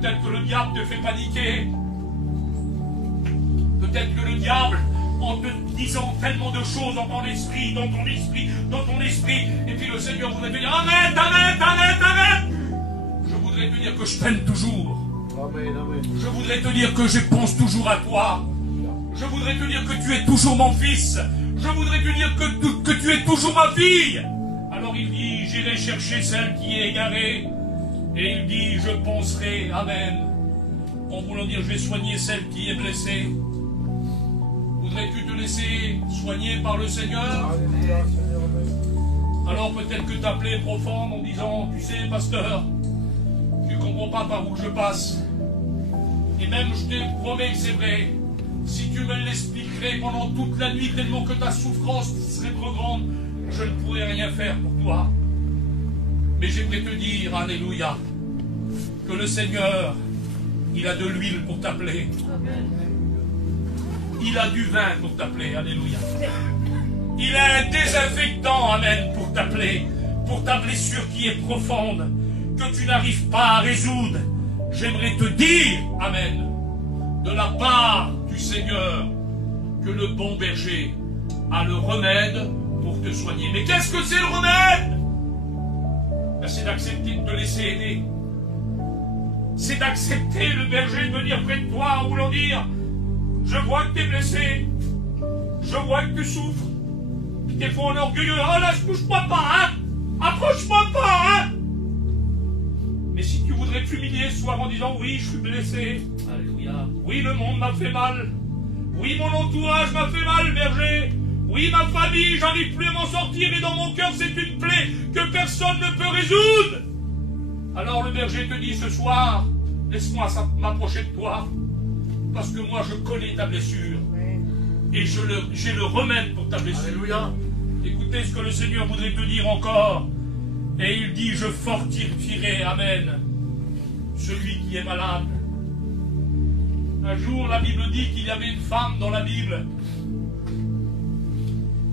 Peut-être que le diable te fait paniquer. Peut-être que le diable, en te disant tellement de choses dans ton esprit, et puis le Seigneur voudrait te dire arrête. Je voudrais te dire que je t'aime toujours. Amen. Je voudrais te dire que je pense toujours à toi. Je voudrais te dire que tu es toujours mon fils. Je voudrais te dire que tu es toujours ma fille. Alors il dit, j'irai chercher celle qui est égarée. Et il dit, je penserai, amen. En voulant dire, je vais soigner celle qui est blessée. Voudrais-tu te laisser soigner par le Seigneur? Alors peut-être que ta plaie est profonde en disant, tu sais, pasteur, tu ne comprends pas par où je passe. Et même, je te promets que c'est vrai. Si tu me l'expliquerais pendant toute la nuit, tellement que ta souffrance serait trop grande, je ne pourrais rien faire pour toi. Mais j'aimerais te dire, alléluia, que le Seigneur, il a de l'huile pour t'appeler. Il a du vin pour t'appeler, alléluia. Il a un désinfectant, amen, pour t'appeler, pour ta blessure qui est profonde, que tu n'arrives pas à résoudre. J'aimerais te dire, amen, de la part du Seigneur, que le bon berger a le remède pour te soigner. Mais qu'est-ce que c'est le remède? Ben, c'est d'accepter de te laisser aider. C'est d'accepter le berger de venir près de toi en voulant dire, je vois que tu es blessé, je vois que tu souffres. Puis des fois on est orgueilleux, oh là, touche-moi pas, hein, approche-moi pas, hein. Mais si tu voudrais t'humilier ce soir en disant, oui, je suis blessé, alléluia, oui, le monde m'a fait mal, oui, mon entourage m'a fait mal, berger, oui, ma famille, j'arrive plus à m'en sortir et dans mon cœur c'est une plaie que personne ne peut résoudre. Alors le berger te dit ce soir, laisse-moi m'approcher de toi, parce que moi je connais ta blessure, et j'ai le remède pour ta blessure. Alléluia. Écoutez ce que le Seigneur voudrait te dire encore, et il dit, je fortifierai, amen, celui qui est malade. Un jour, la Bible dit qu'il y avait une femme dans la Bible.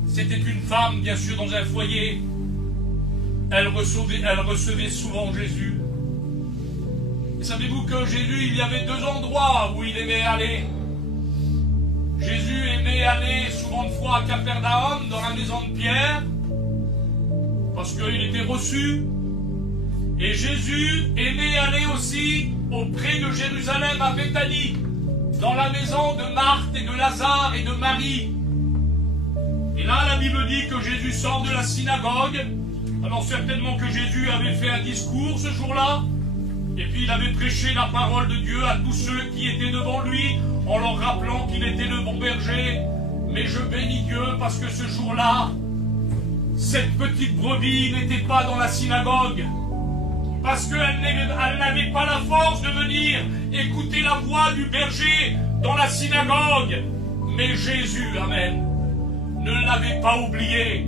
C'était une femme, bien sûr, dans un foyer. Elle recevait souvent Jésus. Et savez-vous que Jésus, il y avait deux endroits où il aimait aller. Jésus aimait aller souvent de fois à Capernaum, dans la maison de Pierre, parce qu'il était reçu. Et Jésus aimait aller aussi auprès de Jérusalem à Béthanie, dans la maison de Marthe et de Lazare et de Marie. Et là, la Bible dit que Jésus sort de la synagogue. Alors certainement que Jésus avait fait un discours ce jour-là, et puis il avait prêché la parole de Dieu à tous ceux qui étaient devant lui, en leur rappelant qu'il était le bon berger. Mais je bénis Dieu parce que ce jour-là, cette petite brebis n'était pas dans la synagogue, parce qu'elle n'avait pas la force de venir écouter la voix du berger dans la synagogue. Mais Jésus, amen, ne l'avait pas oublié.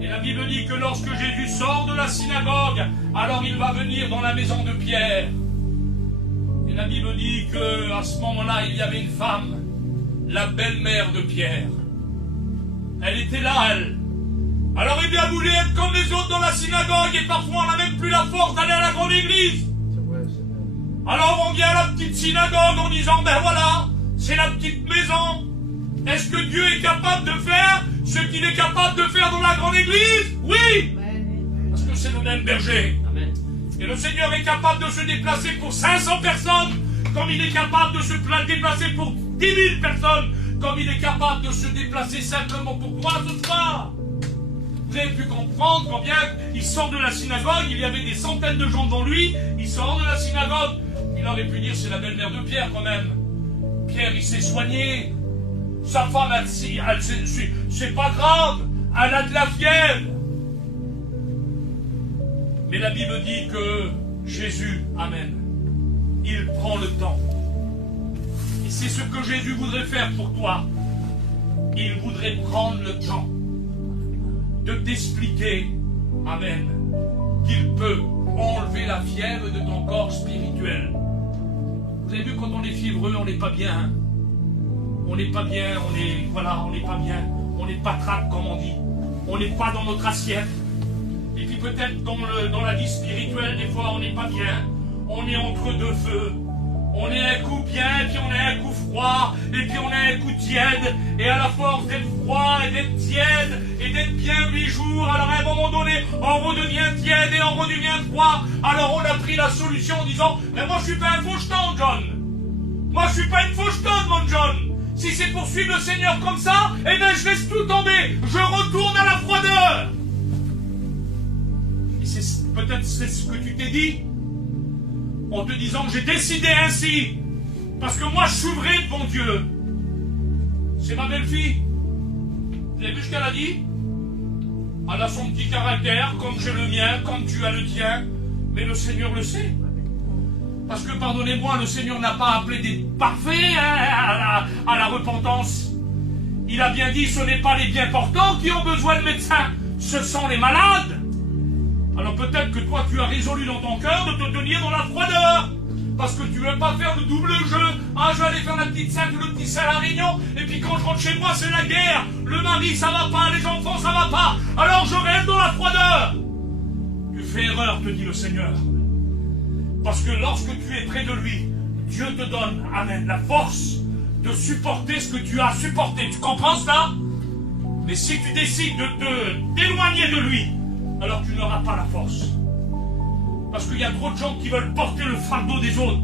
Et la Bible dit que lorsque Jésus sort de la synagogue, alors il va venir dans la maison de Pierre. Et la Bible dit qu'à ce moment-là, il y avait une femme, la belle-mère de Pierre. Elle était là, elle. Alors eh bien, elle voulait être comme les autres dans la synagogue, et parfois on n'a même plus la force d'aller à la grande église. Alors on vient à la petite synagogue en disant, ben voilà, c'est la petite maison. Est-ce que Dieu est capable de faire ce qu'il est capable de faire dans la grande église? Oui! Parce que c'est le même berger. Amen. Et le Seigneur est capable de se déplacer pour 500 personnes, comme il est capable de se déplacer pour 10 000 personnes, comme il est capable de se déplacer simplement pour toi ce soir. Vous avez pu comprendre combien il sort de la synagogue, il y avait des centaines de gens devant lui, il sort de la synagogue. Il aurait pu dire, c'est la belle-mère de Pierre quand même. Pierre, il s'est soigné. Sa femme, c'est pas grave, elle a de la fièvre. Mais la Bible dit que Jésus, amen, il prend le temps. Et c'est ce que Jésus voudrait faire pour toi. Il voudrait prendre le temps de t'expliquer, amen, qu'il peut enlever la fièvre de ton corps spirituel. Vous avez vu, quand on est fiévreux, on n'est pas bien. On n'est pas bien, on n'est pas bien. On n'est pas trappe, comme on dit. On n'est pas dans notre assiette. Et puis peut-être dans la vie spirituelle, des fois, on n'est pas bien. on est entre deux feux. On est un coup bien, puis on est un coup froid, et puis on est un coup tiède. Et à la force d'être froid et d'être tiède, et d'être bien 8 jours, alors à un moment donné, on redevient tiède et on redevient froid. Alors on a pris la solution en disant, mais moi je suis pas un faucheton, John. Moi je suis pas une faucheton, mon John. Si c'est pour suivre le Seigneur comme ça, eh bien je laisse tout tomber. Je retourne à la froideur. Et peut-être c'est ce que tu t'es dit, en te disant que j'ai décidé ainsi, parce que moi je suis vrai devant Dieu. C'est ma belle-fille. Vous avez vu ce qu'elle a dit? Elle a son petit caractère, comme j'ai le mien, comme tu as le tien, mais le Seigneur le sait. Parce que, pardonnez-moi, le Seigneur n'a pas appelé des parfaits à la repentance. Il a bien dit, ce n'est pas les bien portants qui ont besoin de médecins, ce sont les malades. Alors peut-être que toi, tu as résolu dans ton cœur de te tenir dans la froideur. Parce que tu ne veux pas faire le double jeu. Ah, je vais aller faire la petite sainte ou le petit saint à la Réunion. Et puis quand je rentre chez moi, c'est la guerre. Le mari, ça va pas. Les enfants, ça va pas. Alors je reste dans la froideur. Tu fais erreur, te dit le Seigneur. Parce que lorsque tu es près de lui, Dieu te donne, amen, la force de supporter ce que tu as supporté. Tu comprends ça? Mais si tu décides de t'éloigner de lui, alors tu n'auras pas la force. Parce qu'il y a trop de gens qui veulent porter le fardeau des autres.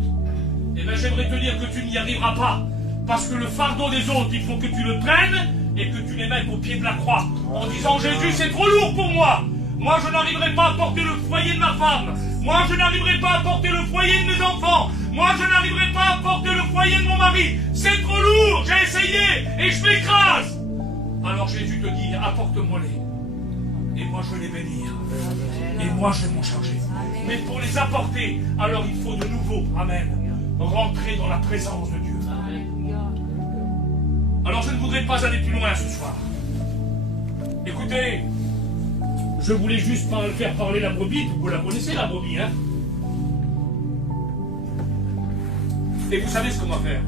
Eh bien, j'aimerais te dire que tu n'y arriveras pas. Parce que le fardeau des autres, il faut que tu le prennes et que tu les mettes au pied de la croix. En disant, Jésus, c'est trop lourd pour moi. Moi, je n'arriverai pas à porter le foyer de ma femme. Moi, je n'arriverai pas à porter le foyer de mes enfants. Moi, je n'arriverai pas à porter le foyer de mon mari. C'est trop lourd, j'ai essayé et je m'écrase. Alors Jésus te dit, apporte-moi-les. Et moi, je vais les bénir. Et moi, je vais m'en charger. Mais pour les apporter, alors il faut de nouveau, amen, rentrer dans la présence de Dieu. Alors je ne voudrais pas aller plus loin ce soir. Écoutez, je voulais juste faire parler la brebis. Vous la connaissez, la brebis, hein? Et vous savez ce qu'on va faire?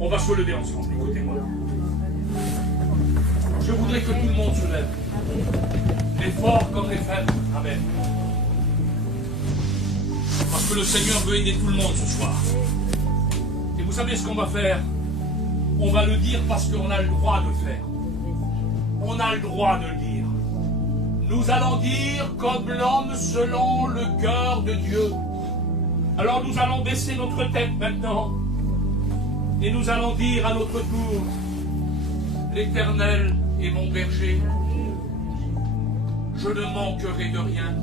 On va se lever ensemble, écoutez-moi. Je voudrais que tout le monde se lève. Les forts comme les faibles. Amen. Parce que le Seigneur veut aider tout le monde ce soir. Et vous savez ce qu'on va faire? On va le dire parce qu'on a le droit de le faire. On a le droit de le dire. Nous allons dire comme l'homme selon le cœur de Dieu. Alors nous allons baisser notre tête maintenant. Et nous allons dire à notre tour, l'Éternel est mon berger. Je ne manquerai de rien.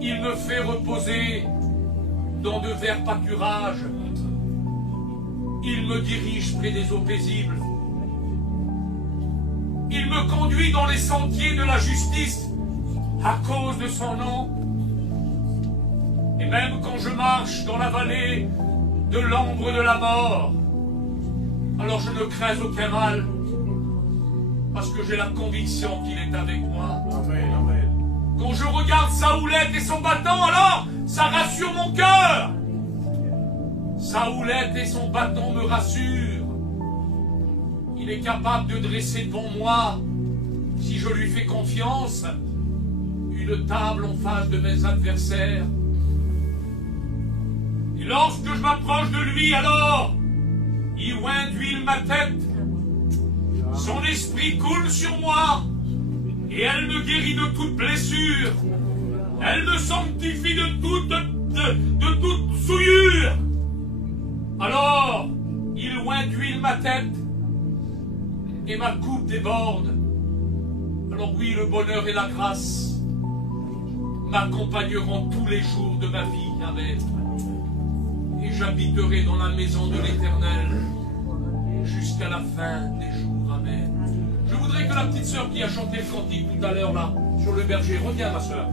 Il me fait reposer dans de verts pâturages. Il me dirige près des eaux paisibles. Il me conduit dans les sentiers de la justice à cause de son nom. Et même quand je marche dans la vallée de l'ombre de la mort, alors je ne crains aucun mal, parce que j'ai la conviction qu'il est avec moi. Amen, amen. Quand je regarde sa houlette et son bâton, alors ça rassure mon cœur. Sa houlette et son bâton me rassurent. Il est capable de dresser devant moi, si je lui fais confiance, une table en face de mes adversaires. Et lorsque je m'approche de lui, alors, il oint d'huile ma tête. Son esprit coule sur moi, et elle me guérit de toute blessure. Elle me sanctifie de toute souillure. Alors, il oint d'huile ma tête, et ma coupe déborde. Alors oui, le bonheur et la grâce m'accompagneront tous les jours de ma vie. Amen. Et j'habiterai dans la maison de l'Éternel jusqu'à la fin des jours. Amen. Je voudrais que la petite sœur qui a chanté le cantique tout à l'heure là, sur le berger, reviens ma sœur.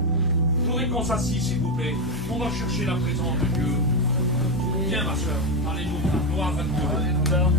Je voudrais qu'on s'assise s'il vous plaît. On va chercher la présence de Dieu. Viens ma sœur. Alléluia. Gloire à Dieu. Alléluia.